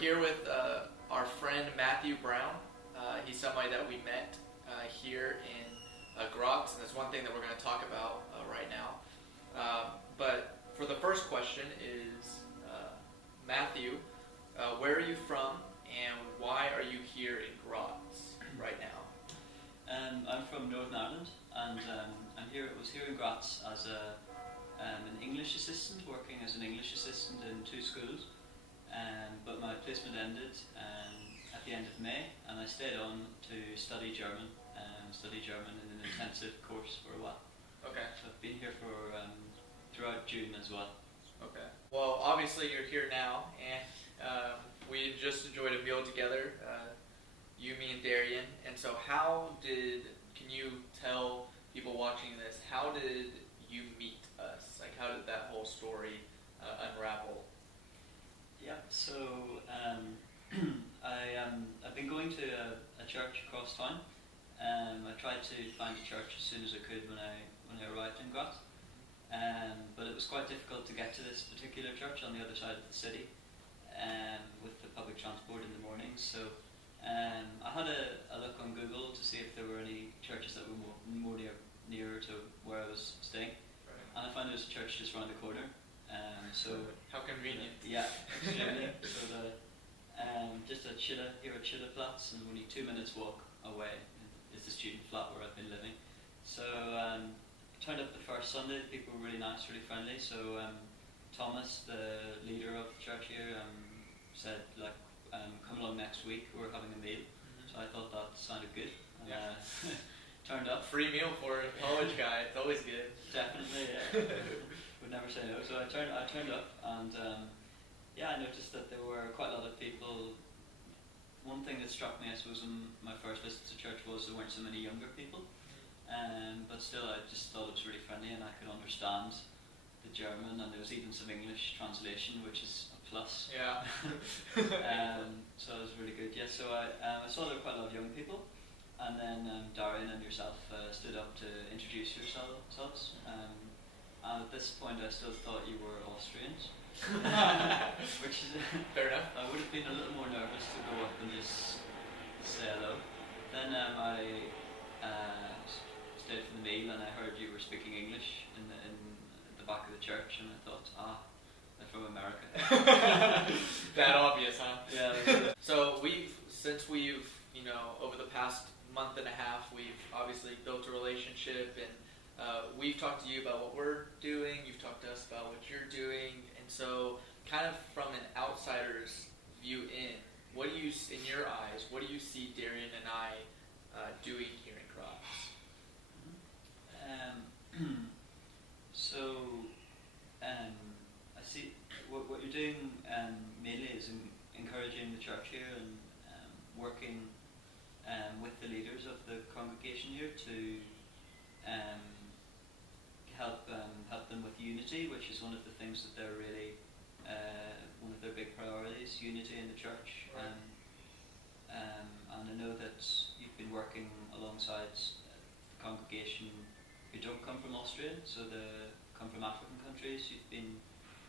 here with our friend Matthew Brown. He's somebody that we met here in Graz, and that's one thing that we're going to talk about right now. But for the first question is, Matthew, where are you from, and why are you here in Graz right now? I'm from Northern Ireland, and I was here in Graz as an English assistant, working as an English assistant in 2 schools. But my placement ended at the end of May, and I stayed on to study German in an intensive course for a while. Okay. So I've been here for throughout June as well. Okay. Well, obviously you're here now, and we just enjoyed a meal together, you, me, and Darian. And so can you tell people watching this, how did you meet us? Like, how did that whole story unravel? Yeah, so I've been going to a church across town. I tried to find a church as soon as I could when I arrived in Graz, but it was quite difficult to get to this particular church on the other side of the city with the public transport in the morning. So I had a look on Google to see if there were any churches that were more nearer to where I was staying, and I found there was a church just around the corner. So how convenient. Yeah, extremely. So just at Schillerplatz, and only 2 minutes walk away is the student flat where I've been living. So turned up the first Sunday. People were really nice, really friendly. So Thomas, the leader of the church here, said come along next week. We're having a meal. So I thought that sounded good. Yeah. Turned up. Free meal for a college guy. It's always good. Definitely. Yeah. Would never say no. So I turned up, and I noticed that there were quite a lot of people. One thing that struck me, I suppose, in my first visit to church was there weren't so many younger people, but still I just thought it was really friendly, and I could understand the German, and there was even some English translation, which is a plus. Yeah. So it was really good. Yeah. So I saw there were quite a lot of young people, and then Darian and yourself stood up to introduce yourselves. And at this point, I still thought you were Austrians, which is fair enough. I would have been a little more nervous to go up and just say hello. Then I stayed for the meal, and I heard you were speaking English in the back of the church, and I thought, they're from America. That obvious, huh? Yeah. So since we've over the past month and a half, we've obviously built a relationship, and we've talked to you about what we're doing, you've talked to us about what you're doing, and so kind of from an outsider's view in your eyes, what do you see Darian and I doing here in Graz? I see what you're doing mainly is encouraging the church here and working with the leaders of the congregation here to help them with unity, which is one of the things that they're really one of their big priorities, unity in the church. Right. And I know that you've been working alongside the congregation who don't come from Austria, so they come from African countries. You've been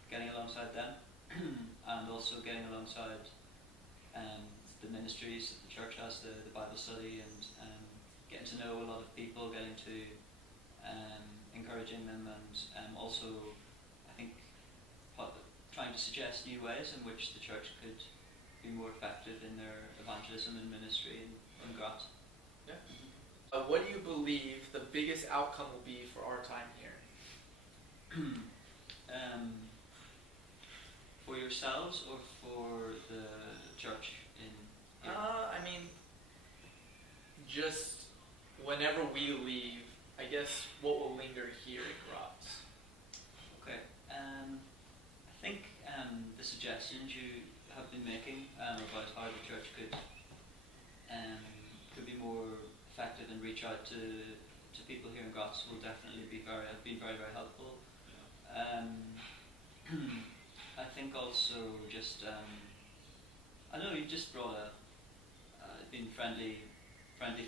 getting alongside them and also getting alongside the ministries that the church has, the Bible study, and getting to know a lot of people, getting to encouraging them, and also I think trying to suggest new ways in which the church could be more effective in their evangelism and ministry in Graz. Yeah. What do you believe the biggest outcome will be for our time here? For yourselves or for the church in here? I mean, just whenever we leave, I guess what will linger here in Graz? Okay. I think the suggestions you have been making about how the church could be more effective and reach out to people here in Graz will definitely have been very, very helpful. I think also just I know you've just brought been friendly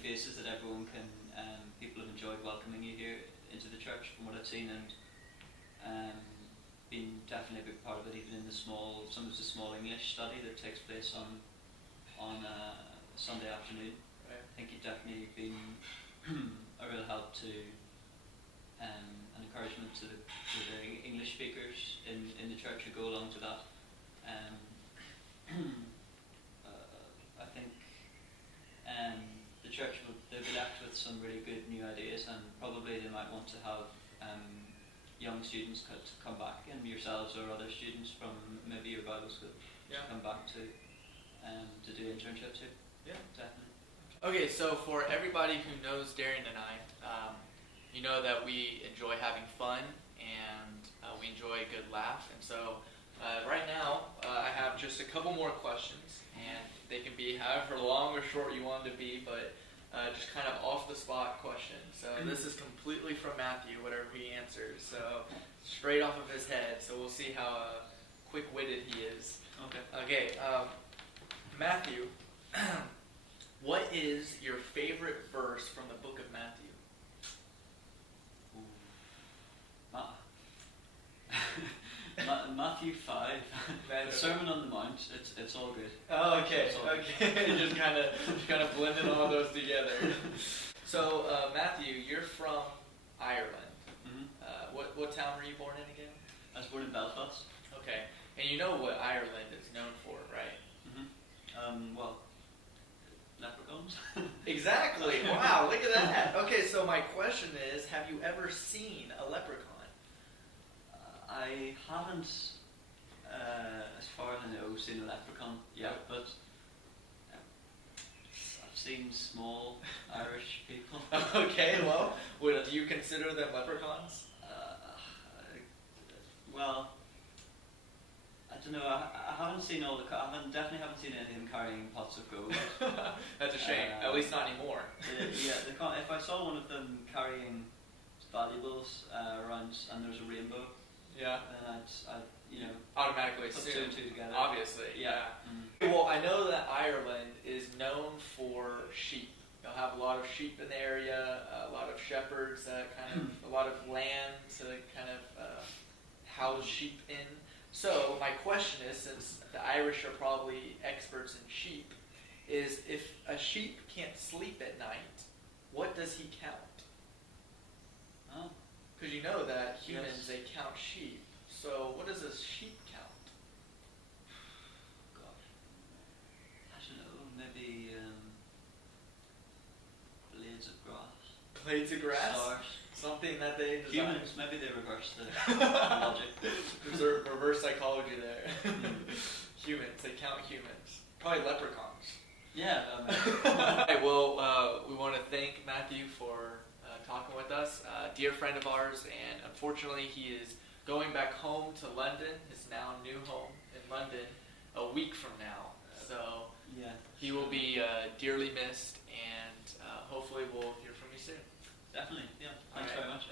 faces that everyone can people have enjoyed welcoming you here into the church from what I've seen, and been definitely a big part of it, even in sometimes the small English study that takes place on Sunday afternoon. Right. I think you've definitely been a real help to an encouragement to the English speakers in the church who go along to that. I think the church they'll be left with some really good new ideas, and probably they might want to have young students to come back, and yourselves or other students from maybe your Bible school to come back to do internship too. Yeah, definitely. Okay, so for everybody who knows Darian and I, you know that we enjoy having fun and we enjoy a good laugh. And so right now I have just a couple more questions, and they can be however long or short you want them to be, but just kind of off the spot questions. So this is completely from Matthew, whatever he answers. So straight off of his head. So we'll see how quick-witted he is. Okay, Matthew, what is your favorite verse from the book of Matthew? Matthew 5, the Sermon on the Mount. It's all good. Oh, okay. Okay. just kind of blending all those together. So, Matthew, you're from Ireland. Mm-hmm. What town were you born in again? I was born in Belfast. Okay, and you know what Ireland is known for, right? Mm-hmm. Well, leprechauns. Exactly. Wow, look at that. Okay, so my question is, have you ever seen a leprechaun? I haven't, as far as I know, seen a leprechaun yet, but I've seen small Irish people. Okay, well, do you consider them leprechauns? Well, I don't know. I haven't seen all the. Definitely haven't seen any of them carrying pots of gold. That's a shame. At least not anymore. Yeah, if I saw one of them carrying valuables around and there's a rainbow. Yeah. Then I'd automatically put assume. 2 and 2 together. Obviously, yeah. Mm. Well, I know that Ireland is known for sheep. They'll have a lot of sheep in the area, a lot of shepherds, a lot of land to kind of house sheep in. So my question is, since the Irish are probably experts in sheep, is if a sheep can't sleep at night, what does he count? Oh. Because you know that humans, Yes. they count sheep. So what does a sheep count? Gosh. I don't know. Maybe blades of grass. Blades of grass? Stars. Something that they design. Humans. Maybe they reverse the logic. There's a reverse psychology there. Humans. They count humans. Probably leprechauns. Yeah. Right, well, we want to thank Matthew for talking with us. Dear friend of ours, and unfortunately he is going back home to London, his now new home in London, a week from now. So Yeah. he will be dearly missed, and hopefully we'll hear from you soon. Definitely. Yeah. Thanks All right. very much.